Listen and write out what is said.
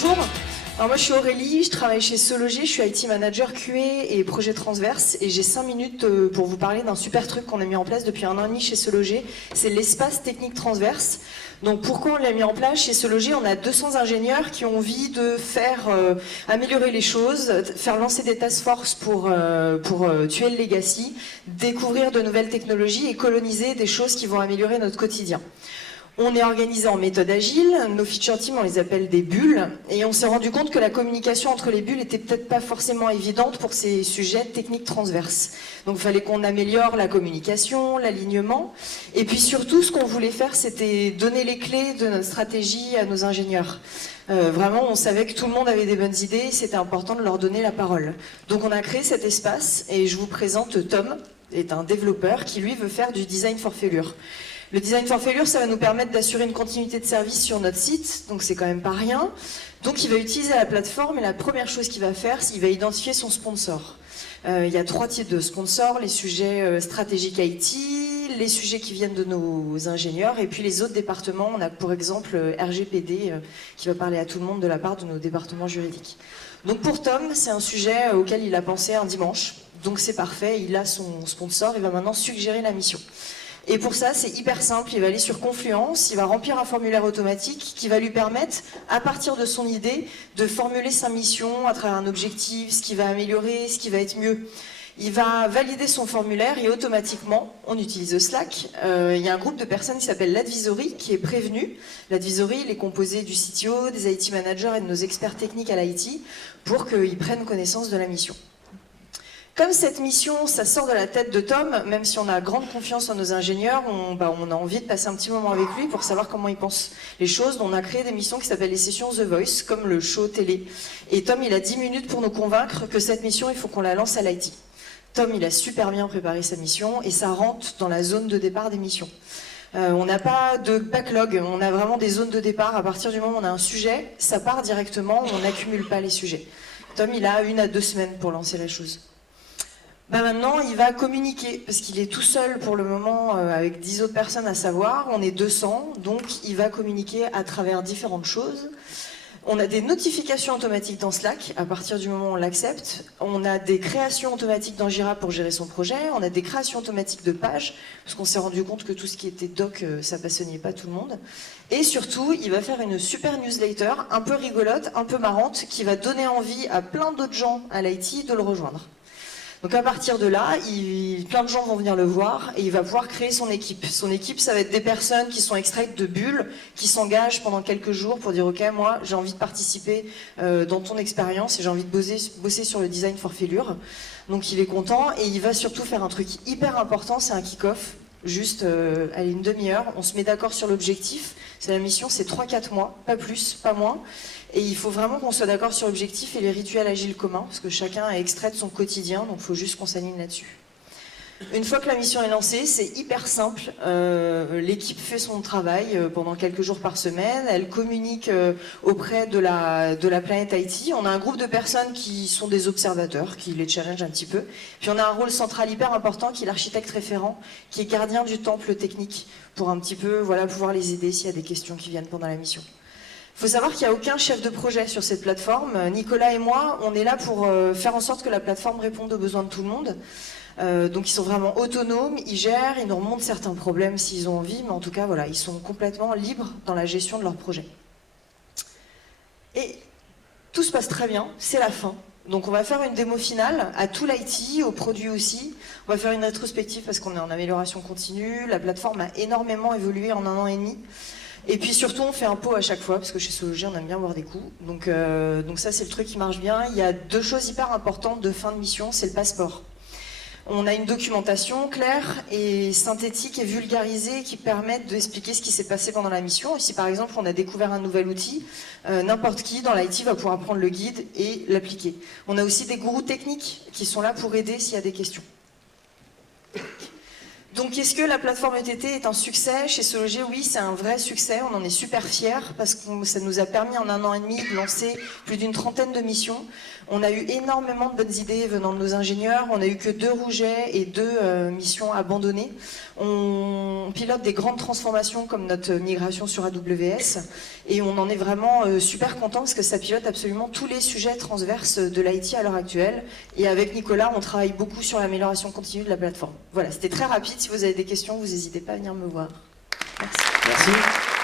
Bonjour, alors moi je suis Aurélie, je travaille chez Sologer, je suis IT Manager QA et projet transverse et j'ai 5 minutes pour vous parler d'un super truc qu'on a mis en place depuis 1 an et demi chez Sologer, c'est l'espace technique transverse. Donc pourquoi on l'a mis en place chez Sologer? On a 200 ingénieurs qui ont envie de faire améliorer les choses, faire lancer des task force pour tuer le legacy, découvrir de nouvelles technologies et coloniser des choses qui vont améliorer notre quotidien. On est organisé en méthode agile, nos feature teams on les appelle des bulles, et on s'est rendu compte que la communication entre les bulles était peut-être pas forcément évidente pour ces sujets techniques transverses. Donc il fallait qu'on améliore la communication, l'alignement, et puis surtout ce qu'on voulait faire c'était donner les clés de notre stratégie à nos ingénieurs. Vraiment on savait que tout le monde avait des bonnes idées, c'était important de leur donner la parole. Donc on a créé cet espace, et je vous présente Tom, est un développeur qui lui veut faire du design for failure. Le design for failure, ça va nous permettre d'assurer une continuité de service sur notre site, donc c'est quand même pas rien. Donc il va utiliser la plateforme et la première chose qu'il va faire, c'est qu'il va identifier son sponsor. Il y a 3 types de sponsors, les sujets stratégiques IT, les sujets qui viennent de nos ingénieurs et puis les autres départements. On a pour exemple RGPD qui va parler à tout le monde de la part de nos départements juridiques. Donc pour Tom, c'est un sujet auquel il a pensé un dimanche, donc c'est parfait, il a son sponsor, il va maintenant suggérer la mission. Et pour ça, c'est hyper simple, il va aller sur Confluence, il va remplir un formulaire automatique qui va lui permettre, à partir de son idée, de formuler sa mission à travers un objectif, ce qui va améliorer, ce qui va être mieux. Il va valider son formulaire et automatiquement, on utilise Slack, il y a un groupe de personnes qui s'appelle l'Advisory qui est prévenu. L'Advisory, il est composé du CTO, des IT managers et de nos experts techniques à l'IT pour qu'ils prennent connaissance de la mission. Comme cette mission, ça sort de la tête de Tom, même si on a grande confiance en nos ingénieurs, on a envie de passer un petit moment avec lui pour savoir comment il pense les choses. On a créé des missions qui s'appellent les sessions The Voice, comme le show télé. Et Tom, il a 10 minutes pour nous convaincre que cette mission, il faut qu'on la lance à l'IT. Tom, il a super bien préparé sa mission et ça rentre dans la zone de départ des missions. On n'a pas de backlog, on a vraiment des zones de départ. À partir du moment où on a un sujet, ça part directement, on n'accumule pas les sujets. Tom, il a 1 à 2 semaines pour lancer la chose. Maintenant, il va communiquer, parce qu'il est tout seul pour le moment avec 10 autres personnes à savoir, on est 200, donc il va communiquer à travers différentes choses. On a des notifications automatiques dans Slack, à partir du moment où on l'accepte. On a des créations automatiques dans Jira pour gérer son projet. On a des créations automatiques de pages, parce qu'on s'est rendu compte que tout ce qui était doc, ça passionnait pas tout le monde. Et surtout, il va faire une super newsletter, un peu rigolote, un peu marrante, qui va donner envie à plein d'autres gens à l'IT de le rejoindre. Donc à partir de là, plein de gens vont venir le voir et il va pouvoir créer son équipe. Son équipe, ça va être des personnes qui sont extraites de bulles, qui s'engagent pendant quelques jours pour dire « Ok, moi, j'ai envie de participer dans ton expérience et j'ai envie de bosser sur le design for failure. » Donc il est content et il va surtout faire un truc hyper important, c'est un kick-off. Juste, allez, 1 demi-heure, on se met d'accord sur l'objectif. C'est la mission, c'est 3-4 mois, pas plus, pas moins. Et il faut vraiment qu'on soit d'accord sur l'objectif et les rituels agiles communs, parce que chacun est extrait de son quotidien, donc il faut juste qu'on s'aligne là-dessus. Une fois que la mission est lancée, c'est hyper simple. L'équipe fait son travail pendant quelques jours par semaine. Elle communique auprès de la planète IT. On a un groupe de personnes qui sont des observateurs, qui les challenge un petit peu. Puis on a un rôle central hyper important qui est l'architecte référent, qui est gardien du temple technique, pour un petit peu pouvoir les aider s'il y a des questions qui viennent pendant la mission. Il faut savoir qu'il n'y a aucun chef de projet sur cette plateforme. Nicolas et moi, on est là pour faire en sorte que la plateforme réponde aux besoins de tout le monde. Donc ils sont vraiment autonomes, ils gèrent, ils nous remontent certains problèmes s'ils ont envie, mais en tout cas, voilà, ils sont complètement libres dans la gestion de leur projet. Et tout se passe très bien, c'est la fin. Donc on va faire une démo finale à tout l'IT, aux produits aussi. On va faire une rétrospective parce qu'on est en amélioration continue. La plateforme a énormément évolué en 1 an et demi. Et puis surtout, on fait un pot à chaque fois, parce que chez Sologer, on aime bien boire des coups. Donc ça, c'est le truc qui marche bien. Il y a 2 choses hyper importantes de fin de mission, c'est le passeport. On a une documentation claire et synthétique et vulgarisée qui permettent d'expliquer ce qui s'est passé pendant la mission. Et si par exemple on a découvert un nouvel outil, n'importe qui dans l'IT va pouvoir prendre le guide et l'appliquer. On a aussi des gourous techniques qui sont là pour aider s'il y a des questions. Donc, est-ce que la plateforme ETT est un succès chez SeLoger? Oui, c'est un vrai succès. On en est super fiers parce que ça nous a permis en 1 an et demi de lancer plus d'une trentaine de missions. On a eu énormément de bonnes idées venant de nos ingénieurs. On n'a eu que 2 rejets et 2 missions abandonnées. On pilote des grandes transformations comme notre migration sur AWS et on en est vraiment super content parce que ça pilote absolument tous les sujets transverses de l'IT à l'heure actuelle. Et avec Nicolas, on travaille beaucoup sur l'amélioration continue de la plateforme. Voilà, c'était très rapide. Si vous avez des questions, vous n'hésitez pas à venir me voir. Merci. Merci.